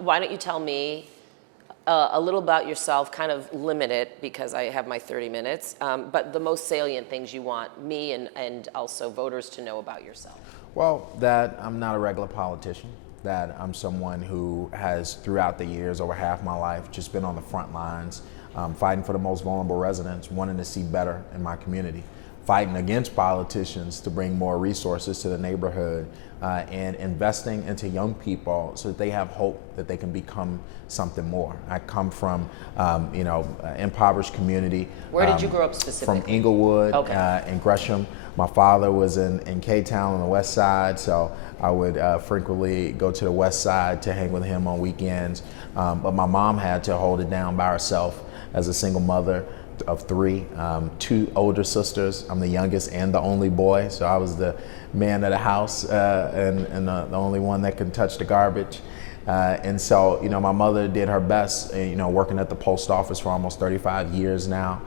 Why don't you tell me a little about yourself, kind of limit it because I have my 30 minutes, but the most salient things you want me and also voters to know about yourself. Well, that I'm not a regular politician, that I'm someone who has, throughout the years, over half my life, just been on the front lines, fighting for the most vulnerable residents, wanting to see better in my community, fighting against politicians to bring more resources to the neighborhood, and investing into young people so that they have hope that they can become something more. I come from, impoverished community. Where did you grow up specifically? From Inglewood, okay. And Gresham. My father was in K-Town on the west side, so I would frequently go to the west side to hang with him on weekends. But my mom had to hold it down by herself as a single mother of three, two older sisters. I'm the youngest and the only boy, so I was the man of the house and the only one that could touch the garbage. And so, my mother did her best, working at the post office for almost 35 years now.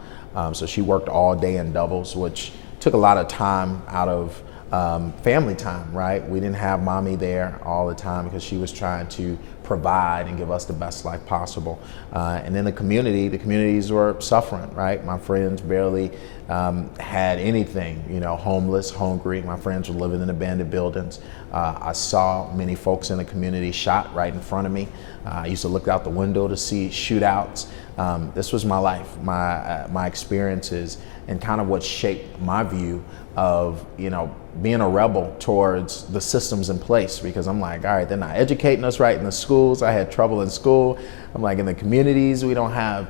So she worked all day in doubles, which took a lot of time out of family time, right? We didn't have mommy there all the time because she was trying to provide and give us the best life possible. And then the communities were suffering, right? My friends barely had anything, homeless, hungry. My friends were living in abandoned buildings. I saw many folks in the community shot right in front of me. I used to look out the window to see shootouts. This was my life, my experiences, and kind of what shaped my view of, being a rebel towards the systems in place, because I'm like, all right, they're not educating us right in the schools. I had trouble in school. I'm like, in the communities, we don't have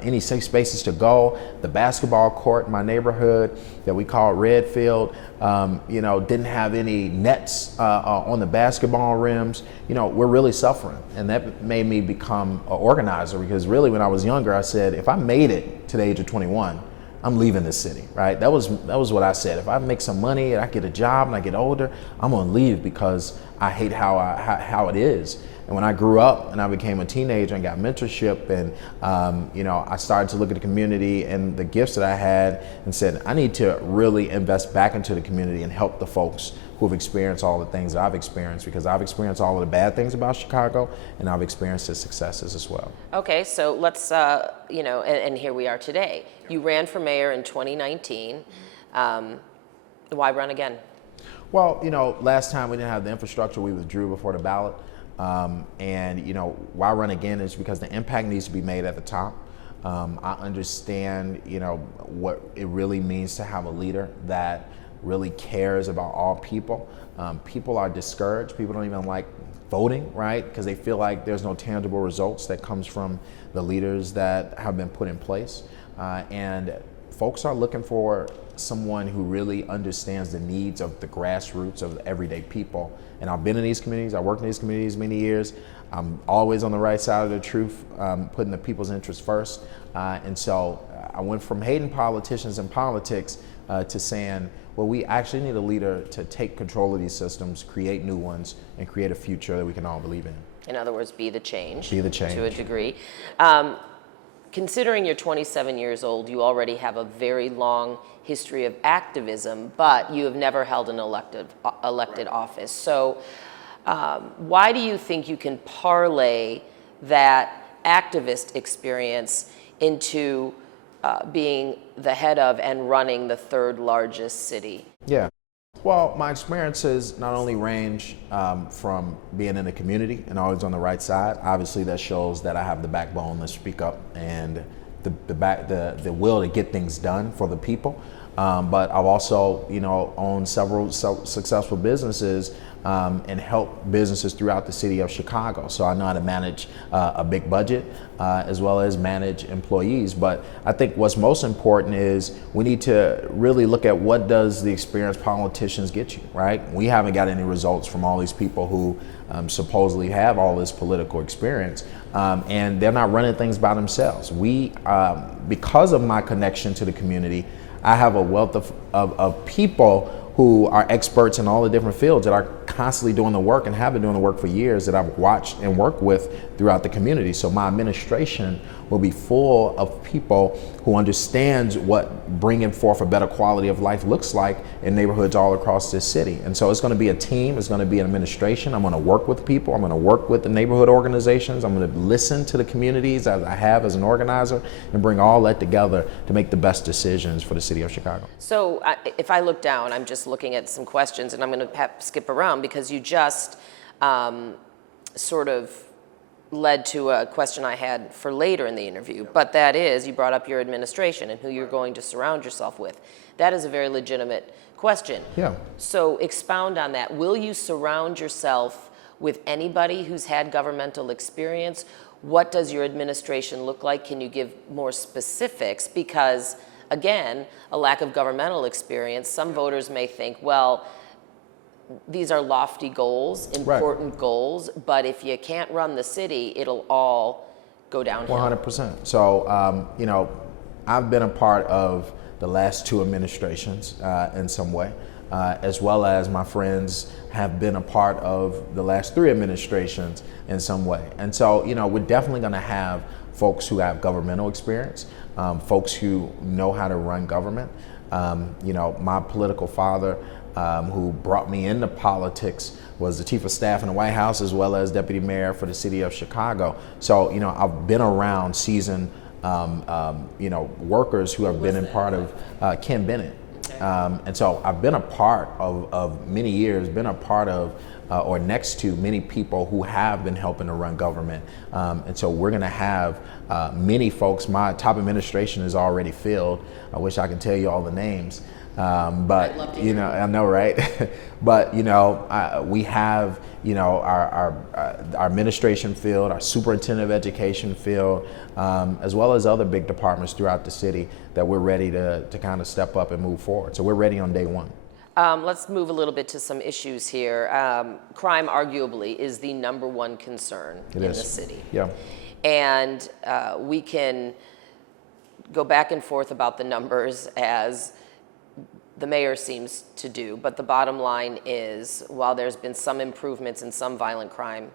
any safe spaces to go. The basketball court in my neighborhood that we call Redfield, didn't have any nets on the basketball rims. We're really suffering. And that made me become an organizer, because really when I was younger, I said, if I made it to the age of 21, I'm leaving this city, right? That was what I said. If I make some money and I get a job and I get older, I'm gonna leave because I hate how it is. And when I grew up and I became a teenager and got mentorship and, I started to look at the community and the gifts that I had and said, I need to really invest back into the community and help the folks who have experienced all the things that I've experienced, because I've experienced all of the bad things about Chicago and I've experienced the successes as well. Okay, so let's, and here we are today. You ran for mayor in 2019. Why run again? Well, last time we didn't have the infrastructure, we withdrew before the ballot. Why run again is because the impact needs to be made at the top. I understand, what it really means to have a leader that really cares about all people. People are discouraged. People don't even like voting, right? Because they feel like there's no tangible results that comes from the leaders that have been put in place. And folks are looking for someone who really understands the needs of the grassroots of the everyday people. And I've been in these communities, I worked in these communities many years. I'm always on the right side of the truth, putting the people's interests first. And so I went from hating politicians and politics to saying, well, we actually need a leader to take control of these systems, create new ones, and create a future that we can all believe in. In other words, be the change. Be the change. To a degree. Considering you're 27 years old, you already have a very long history of activism, but you have never held an elected office. So why do you think you can parlay that activist experience into being the head of and running the third largest city? Yeah. Well, my experiences not only range from being in the community and always on the right side. Obviously, that shows that I have the backbone to speak up and the will to get things done for the people. But I've also, owned several successful businesses and help businesses throughout the city of Chicago. So I know how to manage a big budget as well as manage employees. But I think what's most important is we need to really look at what does the experienced politicians get you, right? We haven't got any results from all these people who supposedly have all this political experience, and they're not running things by themselves. Because of my connection to the community, I have a wealth of people who are experts in all the different fields that are constantly doing the work and have been doing the work for years that I've watched and worked with throughout the community. So my administration will be full of people who understands what bringing forth a better quality of life looks like in neighborhoods all across this city. And so it's going to be a team, it's going to be an administration. I'm going to work with people, I'm going to work with the neighborhood organizations, I'm going to listen to the communities as I have as an organizer and bring all that together to make the best decisions for the city of Chicago. So if I look down, I'm just looking at some questions, and I'm going to have to skip around because you just sort of led to a question I had for later in the interview, but that is, you brought up your administration and who you're going to surround yourself with. That is a very legitimate question. Yeah. So expound on that. Will you surround yourself with anybody who's had governmental experience? What does your administration look like? Can you give more specifics? Because, again, a lack of governmental experience, some voters may think, well, these are lofty goals, important goals, but if you can't run the city, it'll all go downhill. 100%. So, you know, I've been a part of the last 2 administrations in some way, as well as my friends have been a part of the last 3 administrations in some way. And so, you know, we're definitely going to have folks who have governmental experience, folks who know how to run government. You know, my political father, who brought me into politics, was the chief of staff in the White House as well as deputy mayor for the city of Chicago. So, you know, I've been around seasoned, you know, workers who have been in part of Ken Bennett. And so I've been a part of many years, been a part of or next to many people who have been helping to run government. And so we're gonna have many folks. My top administration is already filled. I wish I could tell you all the names. But you know, I know, right? But you know, we have, you know, our administration field, our superintendent of education field, as well as other big departments throughout the city that we're ready to kind of step up and move forward. So we're ready on day one. Let's move a little bit to some issues here. Crime, arguably, is the #1 concern in the city. Yeah. And we can go back and forth about the numbers as the mayor seems to do, but the bottom line is, while there's been some improvements in some violent crime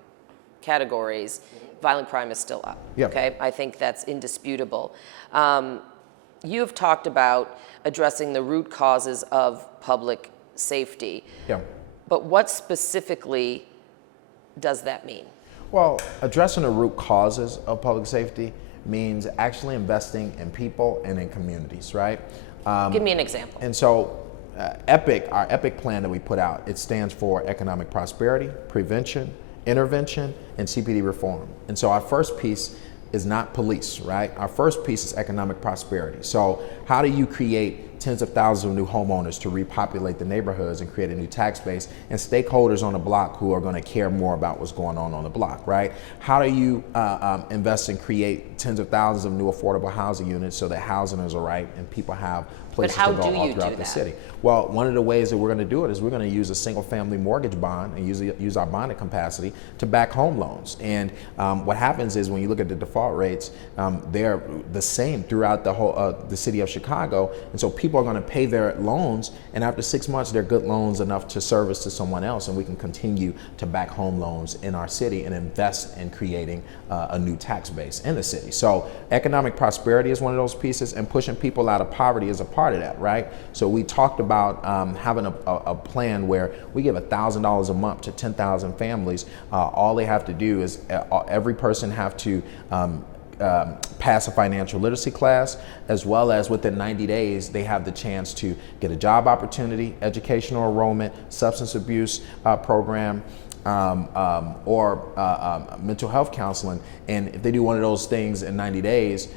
categories, violent crime is still up. Yeah. Okay, I think that's indisputable. You have talked about addressing the root causes of public safety. Yeah. But what specifically does that mean? Well, addressing the root causes of public safety means actually investing in people and in communities, right? Give me an example. And so EPIC, our EPIC plan that we put out, it stands for economic prosperity, prevention, intervention, and CPD reform. And so our first piece is not police, right? Our first piece is economic prosperity. So how do you create tens of thousands of new homeowners to repopulate the neighborhoods and create a new tax base, and stakeholders on the block who are going to care more about what's going on the block, right? How do you invest and create tens of thousands of new affordable housing units so that housing is all right and people have places to go all throughout the city? Well, one of the ways that we're going to do it is we're going to use a single family mortgage bond and use our bonding capacity to back home loans. And what happens is when you look at the default rates, they're the same throughout the whole the city of Chicago. And so people are going to pay their loans, and after 6 months, they're good loans enough to service to someone else, and we can continue to back home loans in our city and invest in creating a new tax base in the city. So economic prosperity is one of those pieces, and pushing people out of poverty is a part of that, right? So we talked about having a plan where we give $1,000 a month to 10,000 families. All they have to do is every person have to pass a financial literacy class, as well as within 90 days, they have the chance to get a job opportunity, educational enrollment, substance abuse program, or mental health counseling. And if they do one of those things in 90 days,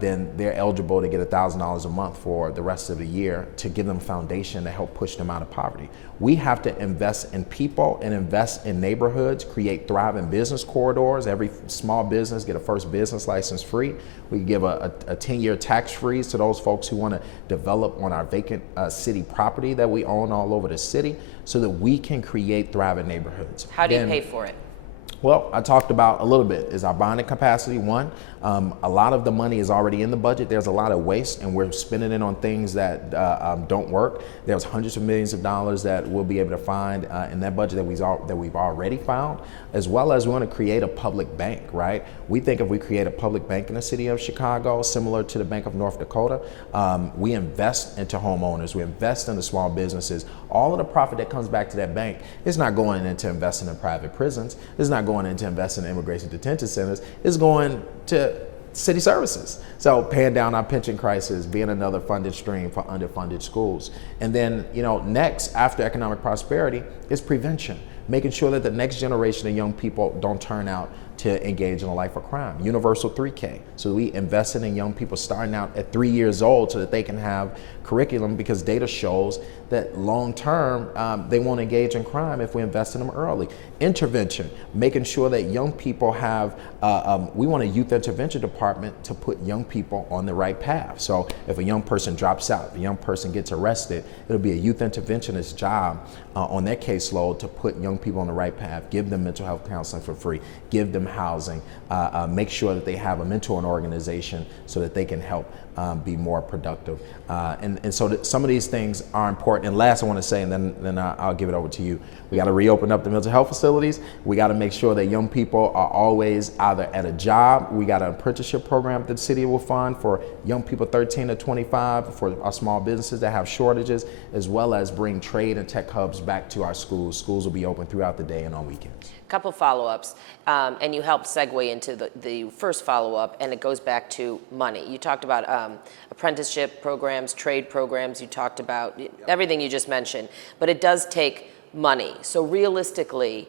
then they're eligible to get $1,000 a month for the rest of the year to give them foundation to help push them out of poverty. We have to invest in people and invest in neighborhoods, create thriving business corridors. Every small business get a first business license free. We give a 10-year tax freeze to those folks who want to develop on our vacant city property that we own all over the city, so that we can create thriving neighborhoods. How do you pay for it? Well, I talked about a little bit is our bonding capacity. One, a lot of the money is already in the budget. There's a lot of waste, and we're spending it on things that don't work. There's hundreds of millions of dollars that we'll be able to find in that budget that we've already found, as well as we want to create a public bank, right? We think if we create a public bank in the city of Chicago, similar to the Bank of North Dakota, we invest into homeowners, we invest into small businesses. All of the profit that comes back to that bank is not going into investing in private prisons. It's not going into investing in immigration detention centers. It's going to city services. So paying down our pension crisis, being another funded stream for underfunded schools. And then, next after economic prosperity is prevention, making sure that the next generation of young people don't turn out to engage in a life of crime. Universal 3K. So we invested in young people starting out at 3 years old so that they can have curriculum, because data shows that long term they won't engage in crime if we invest in them early. Intervention, making sure that young people have, we want a youth intervention department to put young people on the right path. So if a young person drops out, if a young person gets arrested, it'll be a youth interventionist's job on their caseload to put young people on the right path, give them mental health counseling for free, give them housing, make sure that they have a mentor and organization so that they can help be more productive. And so some of these things are important. And last I want to say, and then I'll give it over to you, we got to reopen up the mental health facilities. We got to make sure that young people are always either at a job. We got an apprenticeship program that the city will fund for young people 13 to 25, for our small businesses that have shortages, as well as bring trade and tech hubs back to our schools. Schools will be open throughout the day and on weekends. Couple follow-ups, and you helped segue into the first follow-up, and it goes back to money. You talked about apprenticeship programs, trade programs, you talked about everything you just mentioned, but it does take money. So realistically,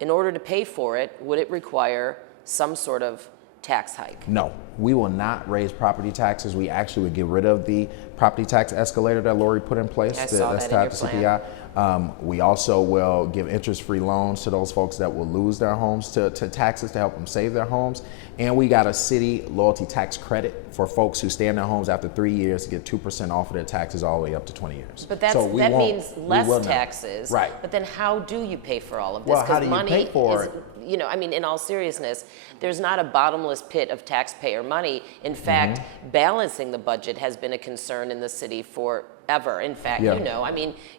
in order to pay for it, would it require some sort of tax hike? No, we will not raise property taxes. We actually would get rid of the property tax escalator that Lori put in place. I saw that's that in tied your to plan. CPI. We also will give interest-free loans to those folks that will lose their homes to taxes to help them save their homes. And we got a city loyalty tax credit for folks who stay in their homes after 3 years to get 2% off of their taxes all the way up to 20 years. But that means less taxes. Right. But then how do you pay for all of this? Well, how do you pay for it? In all seriousness, there's not a bottomless pit of taxpayer money. In fact, balancing the budget has been a concern in the city forever. In fact,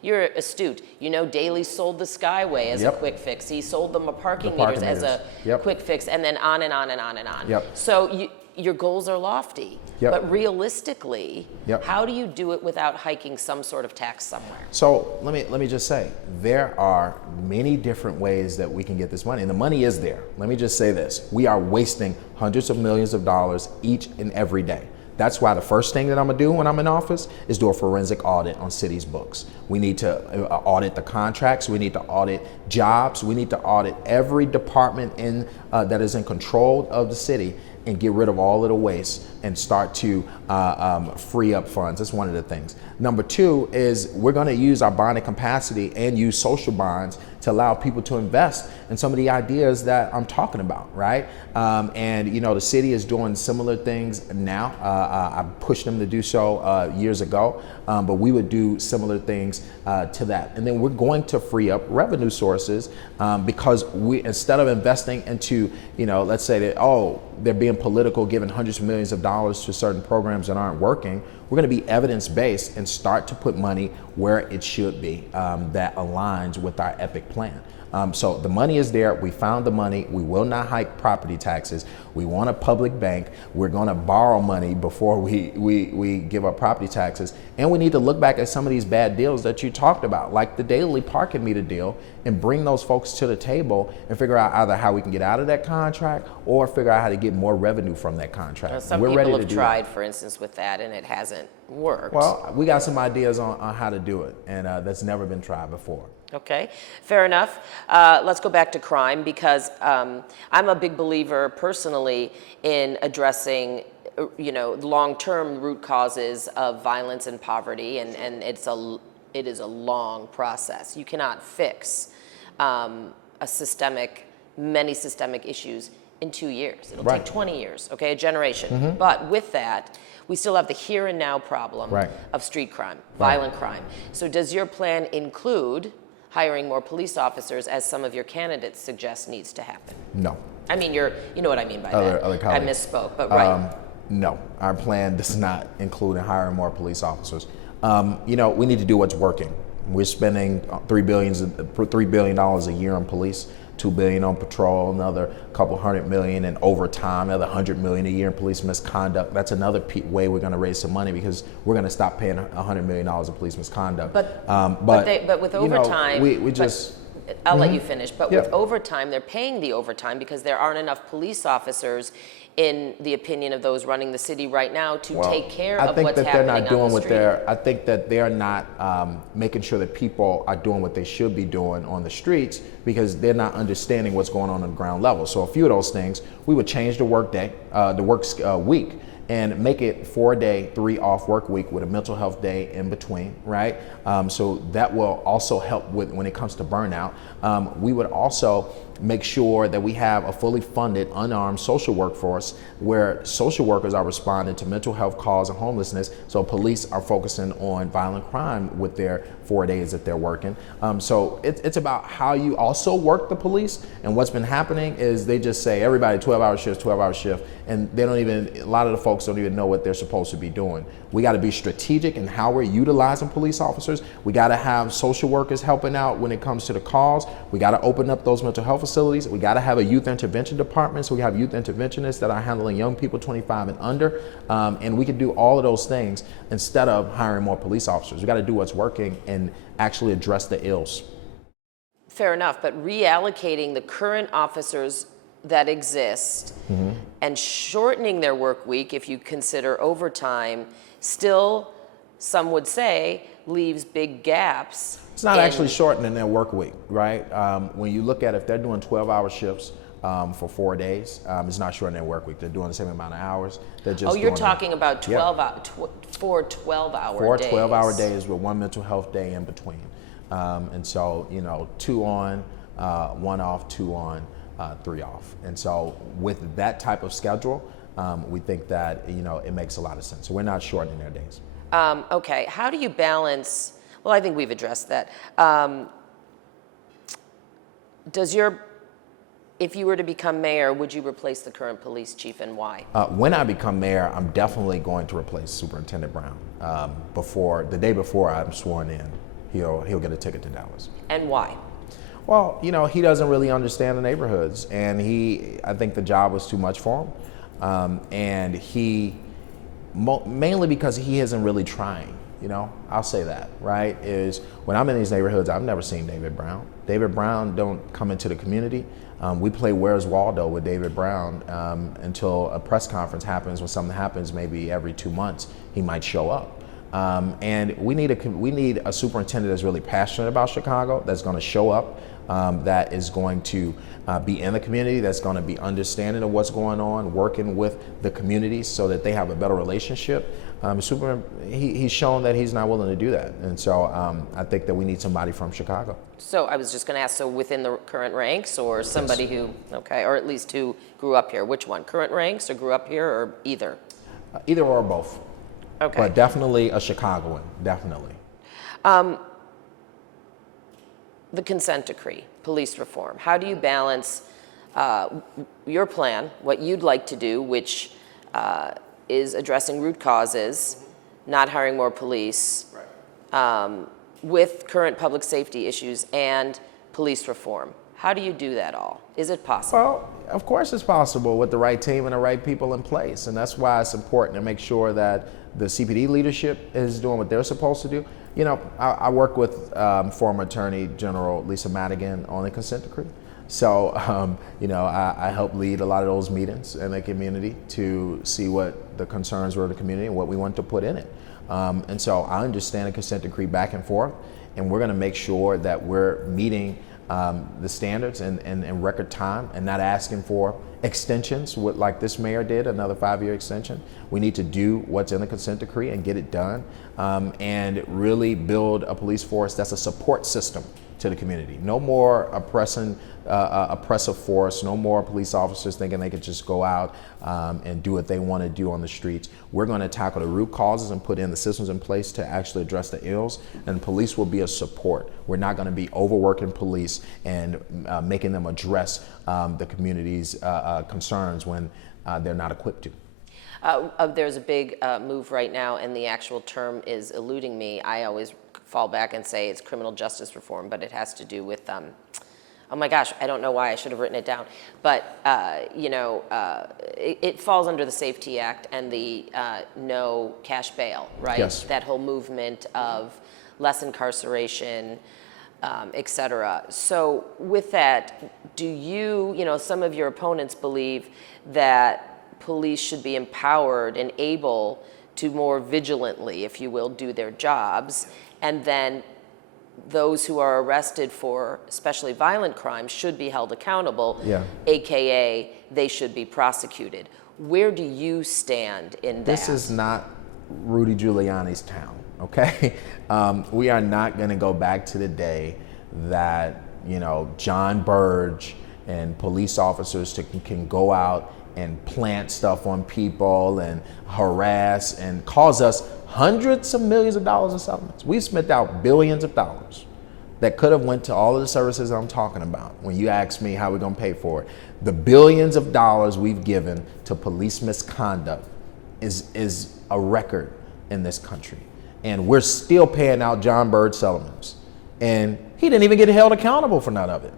you're astute. Daley sold the Skyway as a quick fix. He sold them parking meters as a quick fix, and then on and on and on and on. So your goals are lofty, but realistically, how do you do it without hiking some sort of tax somewhere? So let me just say, there are many different ways that we can get this money, and the money is there. Let me just say this: we are wasting hundreds of millions of dollars each and every day. That's why the first thing that I'm gonna do when I'm in office is do a forensic audit on city's books. We need to audit the contracts. We need to audit jobs. We need to audit every department that is in control of the city, and get rid of all of the waste and start to free up funds. That's one of the things. Number two is we're gonna use our bonding capacity and use social bonds to allow people to invest in some of the ideas that I'm talking about, right? And the city is doing similar things now. I pushed them to do so years ago, but we would do similar things to that. And then we're going to free up revenue sources because we, instead of investing into, let's say that, they're being political, giving hundreds of millions of dollars to certain programs that aren't working, we're going to be evidence-based and start to put money where it should be that aligns with our EPIC plan. So the money is there. We found the money. We will not hike property taxes. We want a public bank. We're going to borrow money before we give up property taxes. And we need to look back at some of these bad deals that you talked about, like the Daley parking meter deal, and bring those folks to the table and figure out either how we can get out of that contract or figure out how to get more revenue from that contract. Now, some people have tried, for instance, with that, and it hasn't worked. Well, we got some ideas on how to do it, and that's never been tried before. Okay, fair enough. Let's go back to crime, because I'm a big believer personally in addressing long-term root causes of violence and poverty, and it is a long process. You cannot fix many systemic issues in 2 years. It'll take 20 years, okay, a generation. But with that, we still have the here and now problem of street crime, violent crime. So does your plan include hiring more police officers, as some of your candidates suggest needs to happen? No. I mean, you know what I mean by that. Other I colleagues. misspoke, but right. No, our plan does not include hiring more police officers. We need to do what's working. We're spending $3 billion a year on police, $2 billion on patrol, another couple $100 million in overtime, another $100 million a year in police misconduct. That's another way we're going to raise some money, because we're going to stop paying $100 million in police misconduct. But with overtime, we just. I'll let you finish. But Yeah. with overtime, they're paying the overtime because there aren't enough police officers, in the opinion of those running the city right now, to take care of what's happening on the street. I think that they're not making sure that people are doing what they should be doing on the streets, because they're not understanding what's going on the ground level. So a few of those things, we would change the work day, week, and make it 4-day, 3 off work week with a mental health day in between, right? So that will also help with when it comes to burnout. We would also make sure that we have a fully funded, unarmed social workforce, where social workers are responding to mental health calls and homelessness, so police are focusing on violent crime with their 4 days that they're working. So it's about how you also work the police. And what's been happening is they just say, everybody 12-hour shifts, 12-hour shift, and they don't even, a lot of the folks don't even know what they're supposed to be doing. We got to be strategic in how we're utilizing police officers. We got to have social workers helping out when it comes to the calls. We got to open up those mental health facilities. We got to have a youth intervention department, so we have youth interventionists that are handling young people 25 and under. And we can do all of those things instead of hiring more police officers. We got to do what's working and actually address the ills. Fair enough, but reallocating the current officers that exist and shortening their work week, if you consider overtime, still, some would say, leaves big gaps. It's not actually shortening their work week, right? When you look at if they're doing 12-hour shifts for 4 days, it's not shortening their work week. They're doing the same amount of hours. They're just you're talking about 4 12-hour days. 12-hour days with 1 mental health day in between. And so, 2 on, 1 off, 2 on, 3 off. And so with that type of schedule, we think that, it makes a lot of sense. So we're not shortening their days. Okay, how do you balance, well, I think we've addressed that. If you were to become mayor, would you replace the current police chief, and why? When I become mayor, I'm definitely going to replace Superintendent Brown. The day before I'm sworn in, he'll get a ticket to Dallas. And why? Well, he doesn't really understand the neighborhoods, and I think the job was too much for him. And mainly because he isn't really trying, I'll say that, right? Is when I'm in these neighborhoods, I've never seen David Brown. David Brown don't come into the community. We play Where's Waldo with David Brown until a press conference happens. When something happens, maybe every 2 months, he might show up. And we need a superintendent that's really passionate about Chicago, that's going to show up, that is going to be in the community, that's going to be understanding of what's going on, working with the community so that they have a better relationship. He's shown that he's not willing to do that. And so I think that we need somebody from Chicago. So I was just going to ask, so within the current ranks, or somebody who, or at least who grew up here? Which one? Current ranks or grew up here, or either? Either or both. Okay. But definitely a Chicagoan, definitely. The consent decree, police reform. How do you balance your plan, what you'd like to do, which is addressing root causes, not hiring more police, with current public safety issues and police reform? How do you do that all? Is it possible? Well, of course it's possible with the right team and the right people in place. And that's why it's important to make sure that the CPD leadership is doing what they're supposed to do. I work with former Attorney General Lisa Madigan on the consent decree. So, I help lead a lot of those meetings in the community to see what the concerns were of the community and what we want to put in it. And so I understand the consent decree back and forth, and we're going to make sure that we're meeting the standards in record time and not asking for extensions, like this mayor did, another 5-year extension. We need to do what's in the consent decree and get it done, and really build a police force that's a support system to the community. No more oppressive force, no more police officers thinking they could just go out and do what they want to do on the streets. We're going to tackle the root causes and put in the systems in place to actually address the ills, and police will be a support. We're not going to be overworking police and making them address the community's concerns when they're not equipped to. There's a big move right now, and the actual term is eluding me. I always fall back and say it's criminal justice reform, but it has to do with, oh my gosh, I don't know why I should have written it down. But, it falls under the Safety Act and the no cash bail, right? Yes. That whole movement of less incarceration, et cetera. So with that, do you, some of your opponents believe that police should be empowered and able to more vigilantly, if you will, do their jobs, and then those who are arrested for especially violent crimes should be held accountable, AKA they should be prosecuted. Where do you stand in that? This is not Rudy Giuliani's town, okay? We are not going to go back to the day that, John Burge and police officers can go out and plant stuff on people and harass and cause us hundreds of millions of dollars in settlements. We've spent out billions of dollars that could have went to all of the services I'm talking about. When you ask me how we're gonna pay for it, the billions of dollars we've given to police misconduct is a record in this country. And we're still paying out John Burge settlements. And he didn't even get held accountable for none of it.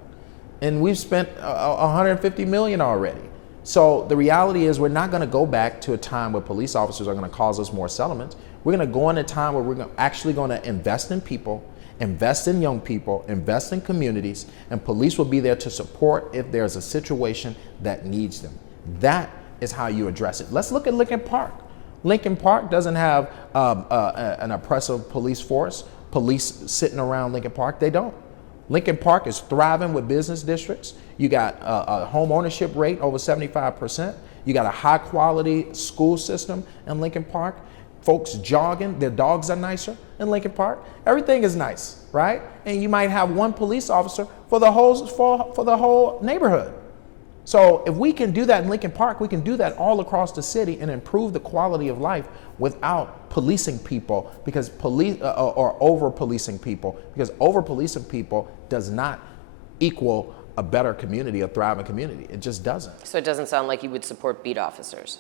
And we've spent $150 million already. So the reality is we're not going to go back to a time where police officers are going to cause us more settlements. We're going to go in a time where we're actually going to invest in people, invest in young people, invest in communities, and police will be there to support if there's a situation that needs them. That is how you address it. Let's look at Lincoln Park. Lincoln Park doesn't have an oppressive police force, police sitting around Lincoln Park. They don't. Lincoln Park is thriving with business districts. You got a home ownership rate over 75%. You got a high quality school system in Lincoln Park. Folks jogging, their dogs are nicer in Lincoln Park. Everything is nice, right? And you might have one police officer for the whole neighborhood. So if we can do that in Lincoln Park, we can do that all across the city and improve the quality of life without policing people because or over policing people, because over policing people does not equal a better community, a thriving community. It just doesn't. So it doesn't sound like you would support beat officers.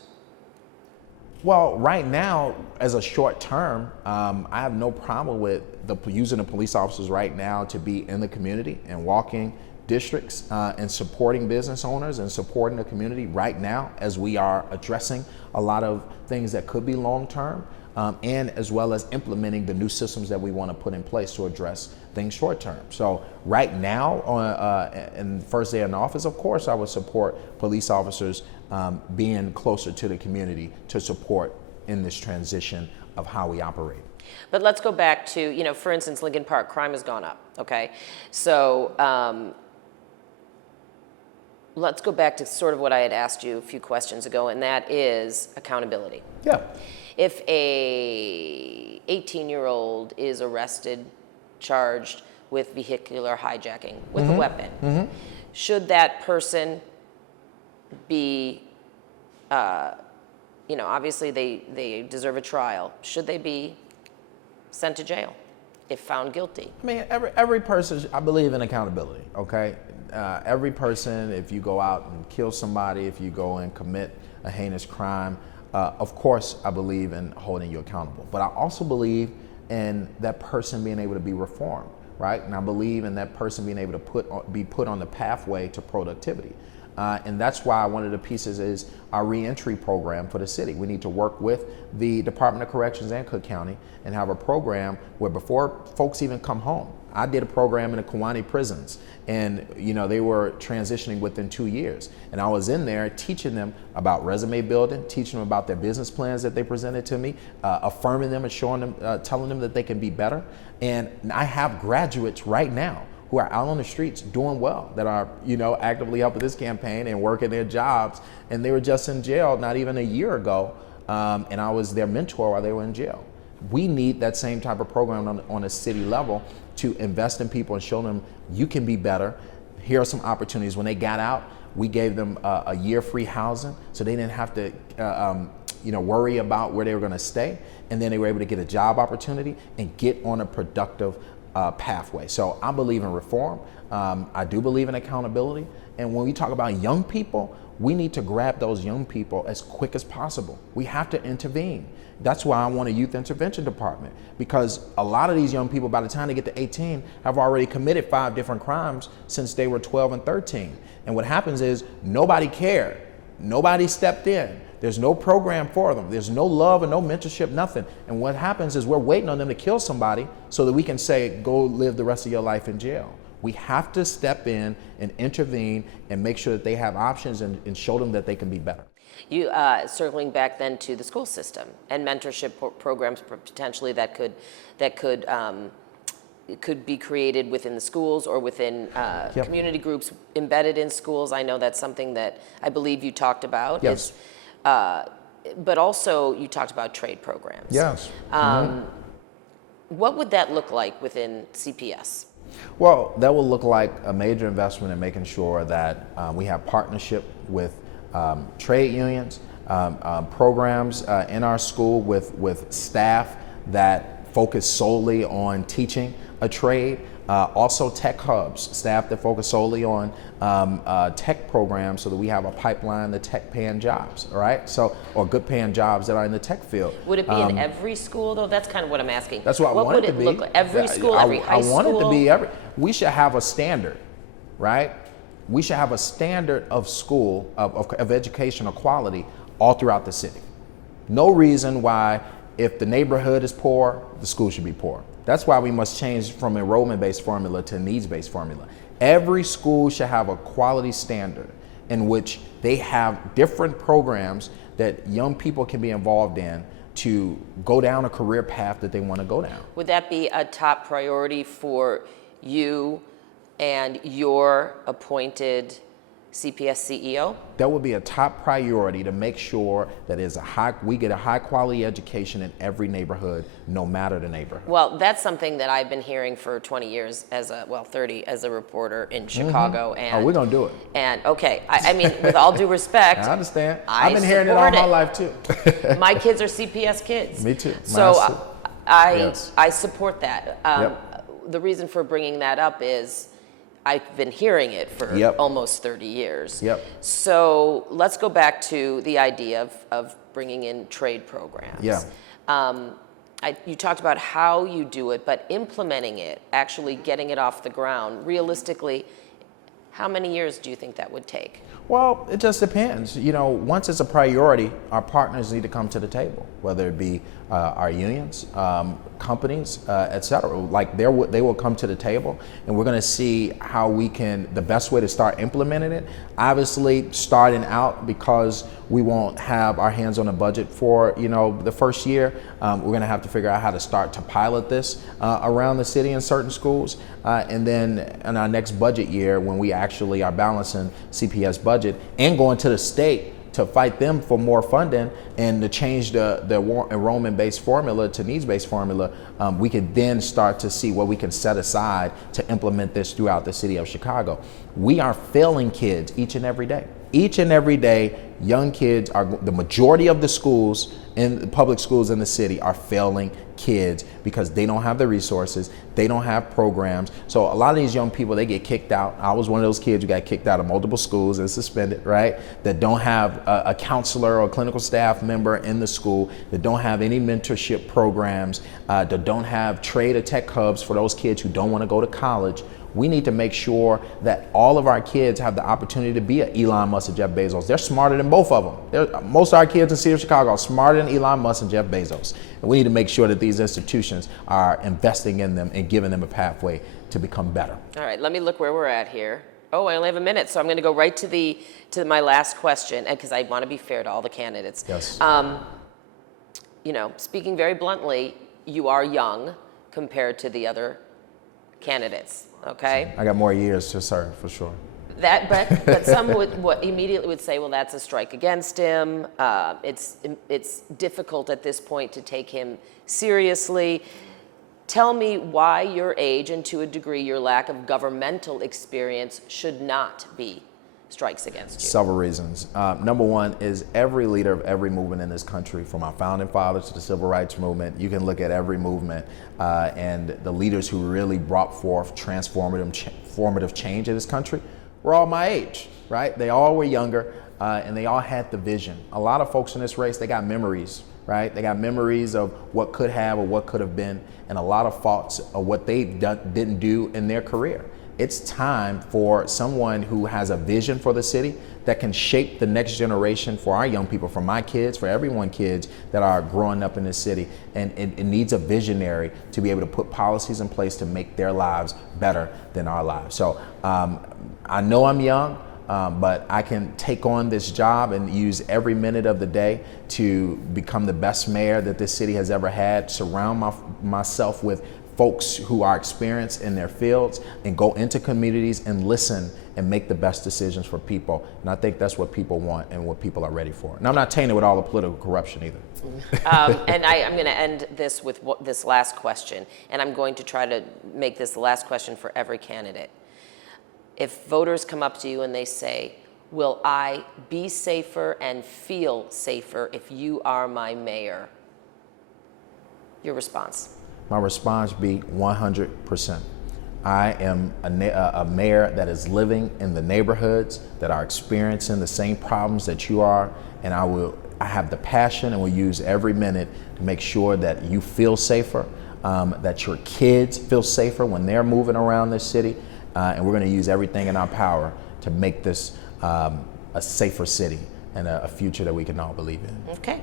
Well, right now, as a short term, I have no problem with using the police officers right now to be in the community and walking districts and supporting business owners and supporting the community right now as we are addressing a lot of things that could be long term and as well as implementing the new systems that we want to put in place to address things short term. So right now in the first day in office, of course, I would support police officers being closer to the community to support in this transition of how we operate. But let's go back to, for instance, Lincoln Park, crime has gone up, okay? So let's go back to sort of what I had asked you a few questions ago, and that is accountability. Yeah. If a 18-year-old is arrested, charged with vehicular hijacking with a weapon, should that person be, obviously they deserve a trial. Should they be sent to jail if found guilty? I mean, every person, I believe in accountability, okay? Every person, if you go out and kill somebody, if you go and commit a heinous crime, of course I believe in holding you accountable. But I also believe in that person being able to be reformed, right? And I believe in that person being able to be put on the pathway to productivity. And that's why one of the pieces is our reentry program for the city. We need to work with the Department of Corrections and Cook County and have a program where before folks even come home. I did a program in the Kewanee prisons, and they were transitioning within 2 years. And I was in there teaching them about resume building, teaching them about their business plans that they presented to me, affirming them and showing them, telling them that they can be better. And I have graduates right now who are out on the streets doing well, that are, actively helping this campaign and working their jobs. And they were just in jail not even a year ago, and I was their mentor while they were in jail. We need that same type of program on a city level to invest in people and show them you can be better. Here are some opportunities. When they got out, we gave them a year free housing, so they didn't have to worry about where they were going to stay, and then they were able to get a job opportunity and get on a productive pathway. So I believe in reform. I do believe in accountability. And when we talk about young people, we need to grab those young people as quick as possible. We have to intervene. That's why I want a youth intervention department, because a lot of these young people, by the time they get to 18, have already committed 5 different crimes since they were 12 and 13. And what happens is nobody cared. Nobody stepped in. There's no program for them. There's no love and no mentorship, nothing. And what happens is we're waiting on them to kill somebody so that we can say, go live the rest of your life in jail. We have to step in and intervene and make sure that they have options and show them that they can be better. You circling back then to the school system and mentorship programs potentially that could be created within the schools or within community groups embedded in schools. I know that's something that I believe you talked about. Yes. But also you talked about trade programs. Yes. What would that look like within CPS? Well, that will look like a major investment in making sure that we have partnership with trade unions, programs in our school with staff that focus solely on teaching a trade. Also tech hubs, staff that focus solely on tech programs so that we have a pipeline to tech paying jobs, all right? So, or good paying jobs that are in the tech field. Would it be in every school though? That's kind of what I'm asking. That's what I want it to be. What would it look like? Every school, every high school? I want it to be we should have a standard, right? We should have a standard of school, of educational quality all throughout the city. No reason why, if the neighborhood is poor, the school should be poor. That's why we must change from enrollment-based formula to needs-based formula. Every school should have a quality standard in which they have different programs that young people can be involved in to go down a career path that they want to go down. Would that be a top priority for you and your appointed CPS CEO? That would be a top priority to make sure that we get a high quality education in every neighborhood, no matter the neighborhood. Well, that's something that I've been hearing for 20 years 30 as a reporter in Chicago. And we're gonna do it. And okay, I mean, with all due respect, I understand. I've been hearing it all my life too. My kids are CPS kids. Me too. So Yes. I support that. The reason for bringing that up is I've been hearing it for almost 30 years. So let's go back to the idea of bringing in trade programs. You talked about how you do it, but implementing it, actually getting it off the ground, realistically, how many years do you think that would take? Well, it just depends. You know, once it's a priority, our partners need to come to the table, whether it be our unions, companies, et cetera. Like they will come to the table, and we're going to see how the best way to start implementing it. Obviously, starting out, because we won't have our hands on a budget for the first year, we're going to have to figure out how to start to pilot this around the city in certain schools, and then in our next budget year, when we actually are balancing CPS budget and going to the state to fight them for more funding and to change the enrollment-based formula to needs-based formula, we can then start to see what we can set aside to implement this throughout the city of Chicago. We are failing kids each and every day. Each and every day, young kids the majority of the schools, in the public schools in the city, are failing kids because they don't have the resources, they don't have programs. So a lot of these young people, they get kicked out. I was one of those kids who got kicked out of multiple schools and suspended, right? That don't have a counselor or a clinical staff member in the school, that don't have any mentorship programs, that don't have trade or tech hubs for those kids who don't want to go to college. We need to make sure that all of our kids have the opportunity to be an Elon Musk and Jeff Bezos. They're smarter than both of them. Most of our kids in the city of Chicago are smarter than Elon Musk and Jeff Bezos. And we need to make sure that these institutions are investing in them and giving them a pathway to become better. All right, let me look where we're at here. Oh, I only have a minute, so I'm going to go right to my last question, and because I want to be fair to all the candidates. Yes. Speaking very bluntly, you are young compared to the other candidates. Okay. I got more years to serve, for sure. But some would immediately say, well, that's a strike against him. It's difficult at this point to take him seriously. Tell me why your age and, to a degree, your lack of governmental experience should not be strikes against you. Several reasons. Number one is every leader of every movement in this country, from our founding fathers to the civil rights movement, you can look at every movement and the leaders who really brought forth formative change in this country were all my age, right? They all were younger and they all had the vision. A lot of folks in this race, they got memories, right? They got memories of what could have or what could have been, and a lot of thoughts of what they didn't do in their career. It's time for someone who has a vision for the city that can shape the next generation for our young people, for my kids, for everyone kids that are growing up in this city. And it needs a visionary to be able to put policies in place to make their lives better than our lives. So I know I'm young, but I can take on this job and use every minute of the day to become the best mayor that this city has ever had, surround myself with folks who are experienced in their fields, and go into communities and listen and make the best decisions for people. And I think that's what people want and what people are ready for. And I'm not tainted with all the political corruption either. And I'm going to end this with this last question, and I'm going to try to make this the last question for every candidate. If voters come up to you and they say, will I be safer and feel safer if you are my mayor? Your response? My response be 100%. I am a mayor that is living in the neighborhoods that are experiencing the same problems that you are, and I have the passion and will use every minute to make sure that you feel safer, that your kids feel safer when they're moving around this city, and we're going to use everything in our power to make this a safer city and a future that we can all believe in. Okay.